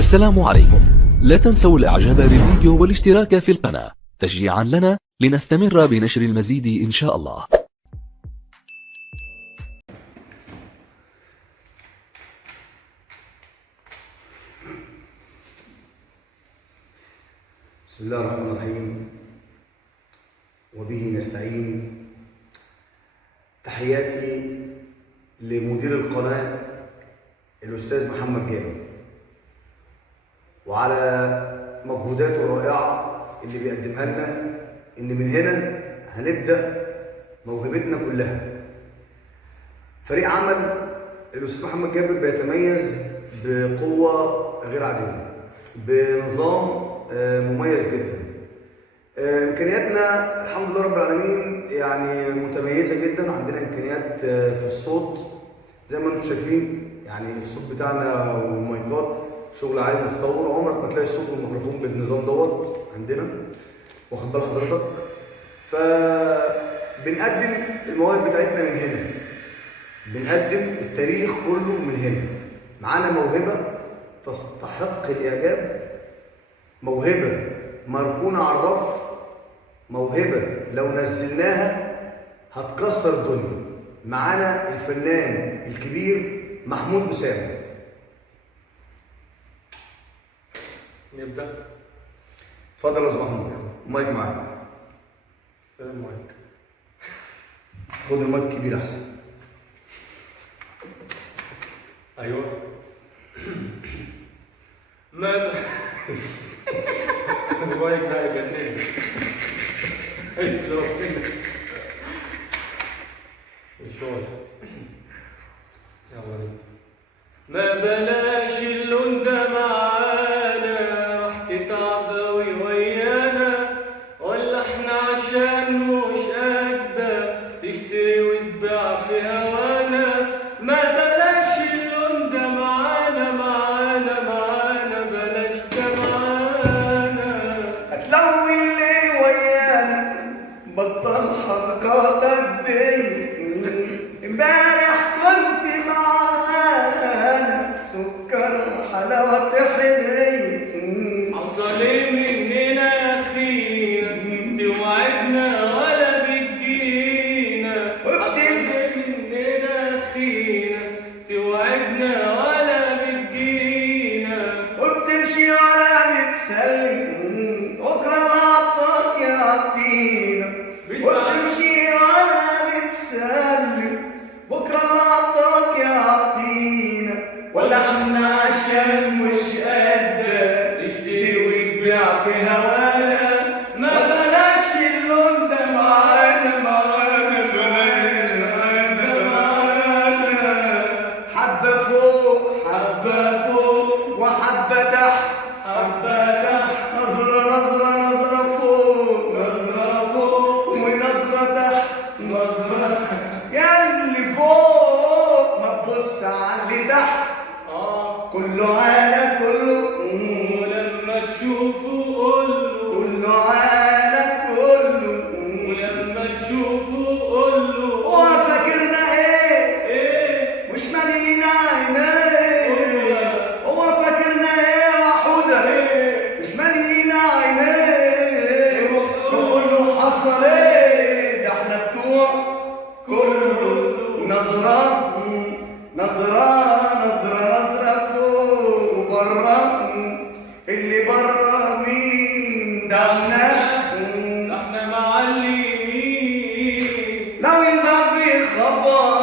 السلام عليكم. لا تنسوا الاعجاب بالفيديو والاشتراك في القناة تشجيعا لنا لنستمر بنشر المزيد ان شاء الله. بسم الله الرحمن الرحيم وبه نستعين. تحياتي لمدير القناة الأستاذ محمد جابر وعلى مجهوداته الرائعة اللي بيقدمها لنا، إن من هنا هنبدأ موهبتنا كلها. فريق عمل الأستاذ محمد جابر بيتميز بقوة غير عادية، بنظام مميز جدا. امكانياتنا الحمد لله رب العالمين يعني متميزه جدا. عندنا امكانيات في الصوت زي ما انتم شايفين، يعني الصوت بتاعنا والمايكات شغل عالي متطور. عمرك ما تلاقي الصوت والميكروفون بالنظام دوت عندنا، واخد بال حضرتك؟ فبنقدم المواهب بتاعتنا من هنا، بنقدم التاريخ كله من هنا. معانا موهبه تستحق الاعجاب، موهبة مركونة على الرف، موهبة لو نزلناها هتكسر الدنيا. معانا الفنان الكبير محمود أسامة. نبدأ. اتفضل يا أستاذ محمود، المايك معاك. فين المايك؟ خد المايك الكبير أحسن. أيوه. ما المايك ده يجنني. هيزرقني. مش واثق. يلا نبدأ. ما بلاش اللون ده معانا، راح تتعب أوي ويانا، ولا احنا عشان مش قادة تشتري وتبيع في هوانا. ما بلاش اللون ده معانا، بلاش ده معانا. هتلوي اللي ويانا، بطل حركاتك دي. امبارح كنت معانا، سكر حلاوة حلي. حصل ايه مننا يا اخينا، توعدنا ولا بتجينا. حصل ايه مننا يا اخينا، توعدنا ولا بتجينا. وبتمشي ولا بتسلم، بكرة اللي عطاك يعطينا. وبتمشي ولا بتسلم، بكرة اللي عطاك يعطينا. ولا احنا عشان مش قادة تشتري وتبيع في هوانا. ما بلاش اللون ده معانا، حبة فوق حبة فوق وحبة تحت حبة تحت. نظرة فوق ونظرة تحت ياللي فوق ما تبص على اللي تحت. كله على كله، ولما تشوفه قوله. كله على كله، ولما تشوفه قوله. هو فاكرنا ايه مش مالينا عينيه. هو فاكرنا ايه يا حودة، مش مالينا عينيه. نقول له حصل ايه، ده احنا بتوع كله. نظرة فوق وبره. اللي بره مين؟ ده احنا معلمين. لو الباب بيخبط